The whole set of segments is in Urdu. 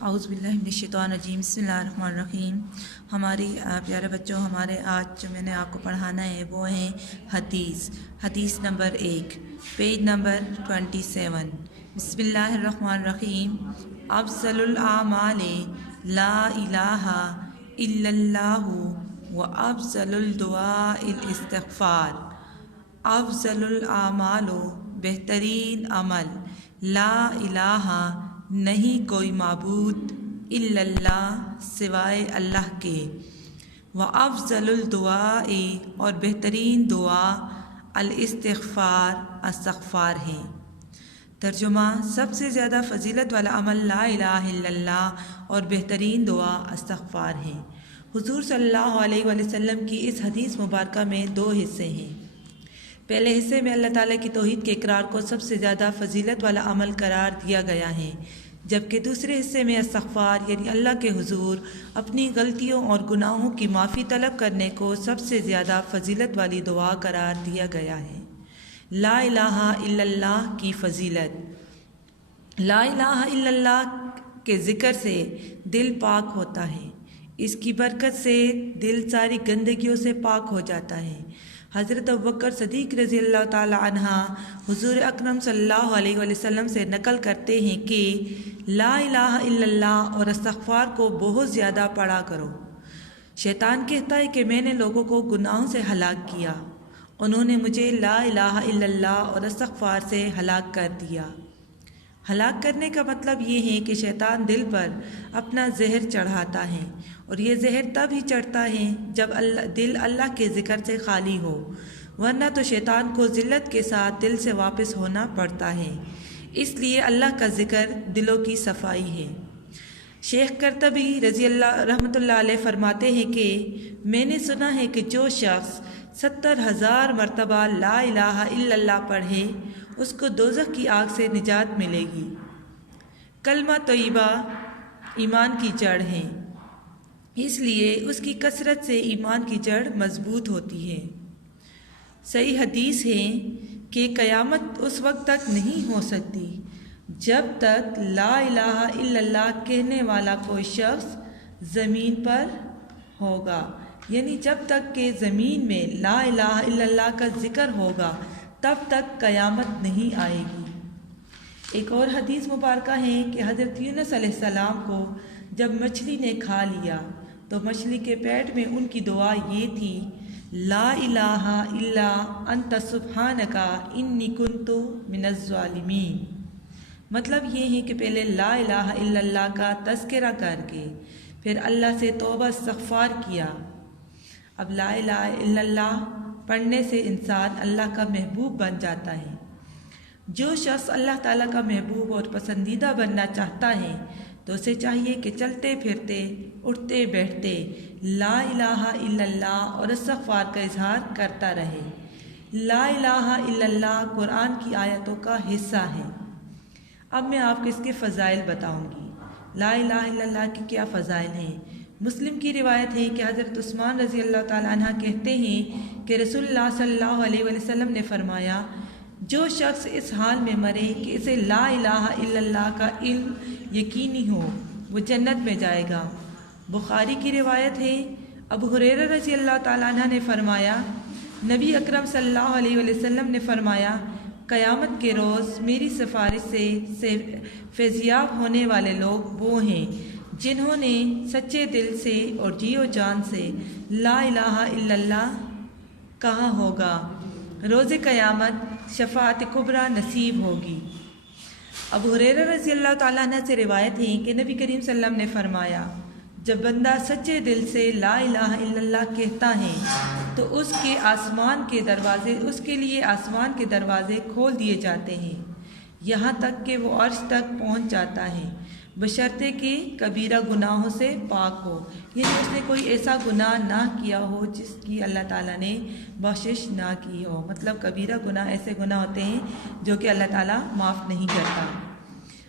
اعوذ باللہ من الشیطان الرجیم بسم اللہ الرحمن الرحیم۔ ہماری پیارے بچوں، ہمارے آج جو میں نے آپ کو پڑھانا ہے وہ ہیں حدیث نمبر 1، پیج نمبر 27۔ بسم اللہ الرحمن الرحیم۔ افضل الاعمال لا الہ الا اللہ و افضل الدعاء الاستغفار۔ افضل الاعمال، بہترین عمل، لا الہ، نہیں کوئی معبود، الا اللہ، سوائے اللہ کے، وافضل الدعاء، اور بہترین دعا، الاستغفار، استغفار ہے۔ ترجمہ: سب سے زیادہ فضیلت والا عمل لا الہ الا اللہ اور بہترین دعا استغفار ہے۔ حضور صلی اللہ علیہ وآلہ وسلم کی اس حدیث مبارکہ میں 2 حصے ہیں۔ پہلے حصے میں اللہ تعالیٰ کی توحید کے اقرار کو سب سے زیادہ فضیلت والا عمل قرار دیا گیا ہے، جبکہ دوسرے حصے میں استغفار یعنی اللہ کے حضور اپنی غلطیوں اور گناہوں کی معافی طلب کرنے کو سب سے زیادہ فضیلت والی دعا قرار دیا گیا ہے۔ لا الہ الا اللہ کی فضیلت۔ لا الہ الا اللہ کے ذکر سے دل پاک ہوتا ہے، اس کی برکت سے دل ساری گندگیوں سے پاک ہو جاتا ہے۔ حضرت ابوبکر صدیق رضی اللہ تعالی عنہ حضور اکرم صلی اللہ علیہ وآلہ وسلم سے نقل کرتے ہیں کہ لا الہ الا اللہ اور استغفار کو بہت زیادہ پڑھا کرو۔ شیطان کہتا ہے کہ میں نے لوگوں کو گناہوں سے ہلاک کیا، انہوں نے مجھے لا الہ الا اللہ اور استغفار سے ہلاک کر دیا۔ ہلاک کرنے کا مطلب یہ ہے کہ شیطان دل پر اپنا زہر چڑھاتا ہے، اور یہ زہر تب ہی چڑھتا ہے جب دل اللہ کے ذکر سے خالی ہو، ورنہ تو شیطان کو ذلت کے ساتھ دل سے واپس ہونا پڑتا ہے۔ اس لیے اللہ کا ذکر دلوں کی صفائی ہے۔ شیخ قرطبی رضی اللہ رحمۃ اللہ علیہ فرماتے ہیں کہ میں نے سنا ہے کہ جو شخص 70,000 مرتبہ لا الہ الا اللہ پڑھے اس کو دوزخ کی آگ سے نجات ملے گی۔ کلمہ طیبہ ایمان کی جڑ ہے، اس لیے اس کی کثرت سے ایمان کی جڑ مضبوط ہوتی ہے۔ صحیح حدیث ہے کہ قیامت اس وقت تک نہیں ہو سکتی جب تک لا الہ الا اللہ کہنے والا کوئی شخص زمین پر ہوگا، یعنی جب تک کہ زمین میں لا الہ الا اللہ کا ذکر ہوگا تب تک قیامت نہیں آئے گی۔ ایک اور حدیث مبارکہ ہے کہ حضرت یونس علیہ السلام کو جب مچھلی نے کھا لیا تو مچھلی کے پیٹ میں ان کی دعا یہ تھی، لا الہ الا انت سبحانک انی کنت من الظالمین۔ مطلب یہ ہے کہ پہلے لا الہ الا اللہ کا تذکرہ کر کے پھر اللہ سے توبہ استغفار کیا۔ اب لا الہ الا اللہ پڑھنے سے انسان اللہ کا محبوب بن جاتا ہے۔ جو شخص اللہ تعالیٰ کا محبوب اور پسندیدہ بننا چاہتا ہے تو اسے چاہیے کہ چلتے پھرتے اٹھتے بیٹھتے لا الہ الا اللہ اور استغفار کا اظہار کرتا رہے۔ لا الہ الا اللہ قرآن کی آیتوں کا حصہ ہے۔ اب میں آپ کو اس کے فضائل بتاؤں گی۔ لا الہ الا اللہ کی کیا فضائل ہیں؟ مسلم کی روایت ہے کہ حضرت عثمان رضی اللہ تعالیٰ عنہ کہتے ہیں کہ رسول اللہ صلی اللہ علیہ وآلہ وسلم نے فرمایا، جو شخص اس حال میں مرے کہ اسے لا الہ الا اللہ کا علم یقینی ہو وہ جنت میں جائے گا۔ بخاری کی روایت ہے، ابو ہریرہ رضی اللہ تعالیٰ عنہ نے فرمایا، نبی اکرم صلی اللہ علیہ وآلہ وسلم نے فرمایا، قیامت کے روز میری سفارش سے فیضیاب ہونے والے لوگ وہ ہیں جنہوں نے سچے دل سے اور جی و جان سے لا الہ الا اللہ کہا ہوگا، روز قیامت شفاعت کبریٰ نصیب ہوگی۔ ابو ہریرہ رضی اللہ تعالیٰ عنہ سے روایت ہے کہ نبی کریم صلی اللہ علیہ وسلم نے فرمایا، جب بندہ سچے دل سے لا الہ الا اللہ کہتا ہے تو اس کے لیے آسمان کے دروازے کھول دیے جاتے ہیں، یہاں تک کہ وہ عرش تک پہنچ جاتا ہے، بشرطے کہ کبیرہ گناہوں سے پاک ہو، یعنی اس نے کوئی ایسا گناہ نہ کیا ہو جس کی اللہ تعالیٰ نے بخشش نہ کی ہو۔ مطلب کبیرہ گناہ ایسے گناہ ہوتے ہیں جو کہ اللہ تعالیٰ معاف نہیں کرتا۔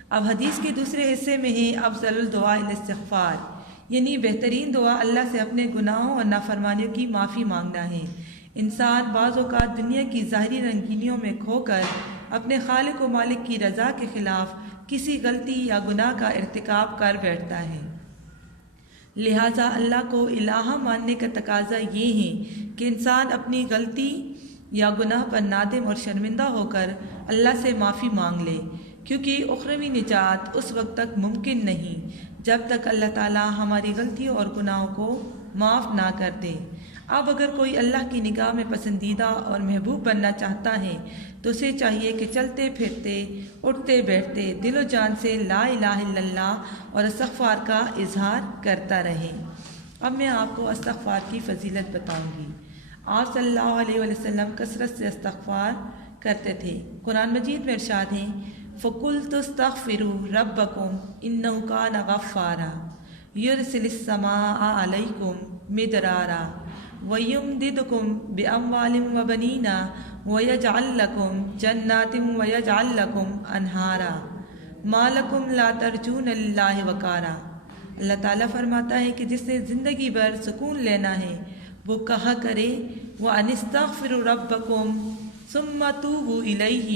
اب حدیث کے دوسرے حصے میں ہے افضل الدعاء الاستغفار، یعنی بہترین دعا اللہ سے اپنے گناہوں اور نافرمانیوں کی معافی مانگنا ہے۔ انسان بعض اوقات دنیا کی ظاہری رنگینیوں میں کھو کر اپنے خالق و مالک کی رضا کے خلاف کسی غلطی یا گناہ کا ارتکاب کر بیٹھتا ہے۔ لہٰذا اللہ کو الہ ماننے کا تقاضا یہ ہے کہ انسان اپنی غلطی یا گناہ پر نادم اور شرمندہ ہو کر اللہ سے معافی مانگ لے، کیونکہ اخروی نجات اس وقت تک ممکن نہیں جب تک اللہ تعالیٰ ہماری غلطیوں اور گناہوں کو معاف نہ کر دے۔ اب اگر کوئی اللہ کی نگاہ میں پسندیدہ اور محبوب بننا چاہتا ہے تو اسے چاہیے کہ چلتے پھرتے اٹھتے بیٹھتے دل و جان سے لا الہ الا اللہ اور استغفار کا اظہار کرتا رہے۔ اب میں آپ کو استغفار کی فضیلت بتاؤں گی۔ آپ صلی اللہ علیہ وسلم کثرت سے استغفار کرتے تھے۔ قرآن مجید میں ارشاد ہے فَقُلْتُ اسْتَغْفِرُوا رَبَّكُمْ إِنَّهُ كَانَ غَفَّارًا يُرْسِلِ السَّمَاءَ عَلَيْكُمْ مِدْرَارًا وَيُمْدِدْكُمْ بِأَمْوَالٍ وَبَنِينَ وَيَجْعَلْ لَكُمْ جَنَّاتٍ وَيَجْعَلْ لَكُمْ أَنْهَارًا مَا لَكُمْ لَا تَرْجُونَ لِلَّهِ وَقَارًا۔ اللہ تعالیٰ فرماتا ہے کہ جس نے زندگی بھر سکون لینا ہے وہ کہا کرے وَأَنِ اسْتَغْفِرُوا رَبَّكُمْ ثُمَّ تُوبُوا إِلَيْهِ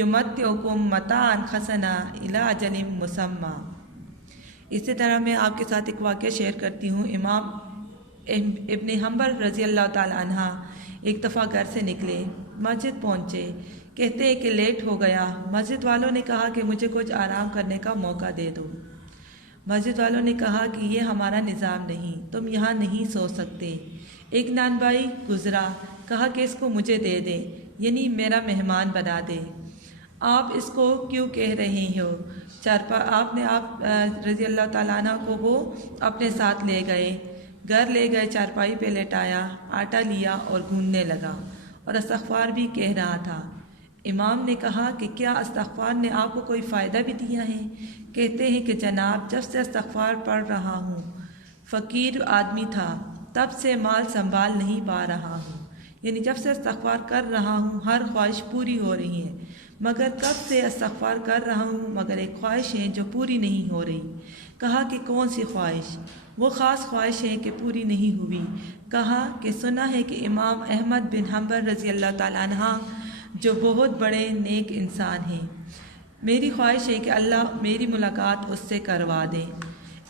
يُمَتِّعُكُمْ مَتَاعًا حَسَنًا إِلَىٰ أَجَلٍ مُّسَمًّى۔ اسی طرح میں آپ کے ساتھ ایک واقعہ شیئر کرتی ہوں۔ امام ابن حنبل رضی اللہ تعالی عنہ ایک دفعہ گھر سے نکلے، مسجد پہنچے، کہتے ہیں کہ لیٹ ہو گیا۔ مسجد والوں نے کہا کہ مجھے کچھ آرام کرنے کا موقع دے دو۔ مسجد والوں نے کہا کہ یہ ہمارا نظام نہیں، تم یہاں نہیں سو سکتے۔ ایک نان بھائی گزرا، کہا کہ اس کو مجھے دے دے، یعنی میرا مہمان بنا دے۔ آپ اس کو کیوں کہہ رہے ہو؟ آپ رضی اللہ تعالیٰ عنہ کو وہ اپنے ساتھ لے گئے، گھر لے گئے، چارپائی پہ لٹایا، آٹا لیا اور گھوننے لگا اور استغفار بھی کہہ رہا تھا۔ امام نے کہا کہ کیا استغفار نے آپ کو کوئی فائدہ بھی دیا ہے؟ کہتے ہیں کہ جناب جب سے استغفار پڑھ رہا ہوں، فقیر آدمی تھا، تب سے مال سنبھال نہیں پا رہا ہوں، یعنی جب سے استغفار کر رہا ہوں ہر خواہش پوری ہو رہی ہے، مگر کب سے استغفار کر رہا ہوں مگر ایک خواہش ہے جو پوری نہیں ہو رہی۔ کہا کہ کون سی خواہش؟ وہ خاص خواہش ہے کہ پوری نہیں ہوئی۔ کہا کہ سنا ہے کہ امام احمد بن حنبل رضی اللہ تعالیٰ عنہ جو بہت بڑے نیک انسان ہیں، میری خواہش ہے کہ اللہ میری ملاقات اس سے کروا دے۔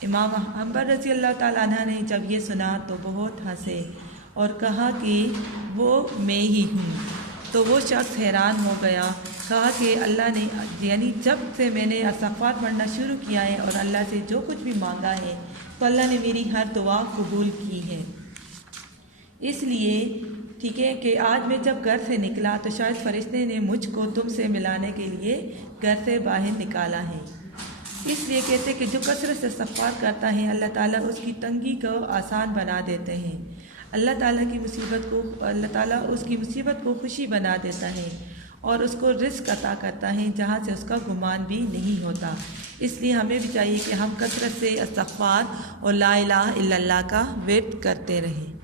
امام حنبل رضی اللہ تعالیٰ عنہ نے جب یہ سنا تو بہت ہنسے اور کہا کہ وہ میں ہی ہوں۔ تو وہ شخص حیران ہو گیا، کہا کہ اللہ نے، یعنی جب سے میں نے استغفار پڑھنا شروع کیا ہے اور اللہ سے جو کچھ بھی مانگا ہے تو اللہ نے میری ہر دعا قبول کی ہے۔ اس لیے ٹھیک ہے کہ آج میں جب گھر سے نکلا تو شاید فرشتے نے مجھ کو تم سے ملانے کے لیے گھر سے باہر نکالا ہے۔ اس لیے کہتے کہ جو کثرت سے استغفار کرتا ہے اللہ تعالیٰ اس کی تنگی کو آسان بنا دیتے ہیں، اللہ تعالیٰ اس کی مصیبت کو خوشی بنا دیتا ہے اور اس کو رزق عطا کرتا ہے جہاں سے اس کا گمان بھی نہیں ہوتا۔ اس لیے ہمیں بھی چاہیے کہ ہم کثرت سے استغفار اور لا الہ الا اللہ کا ورد کرتے رہیں۔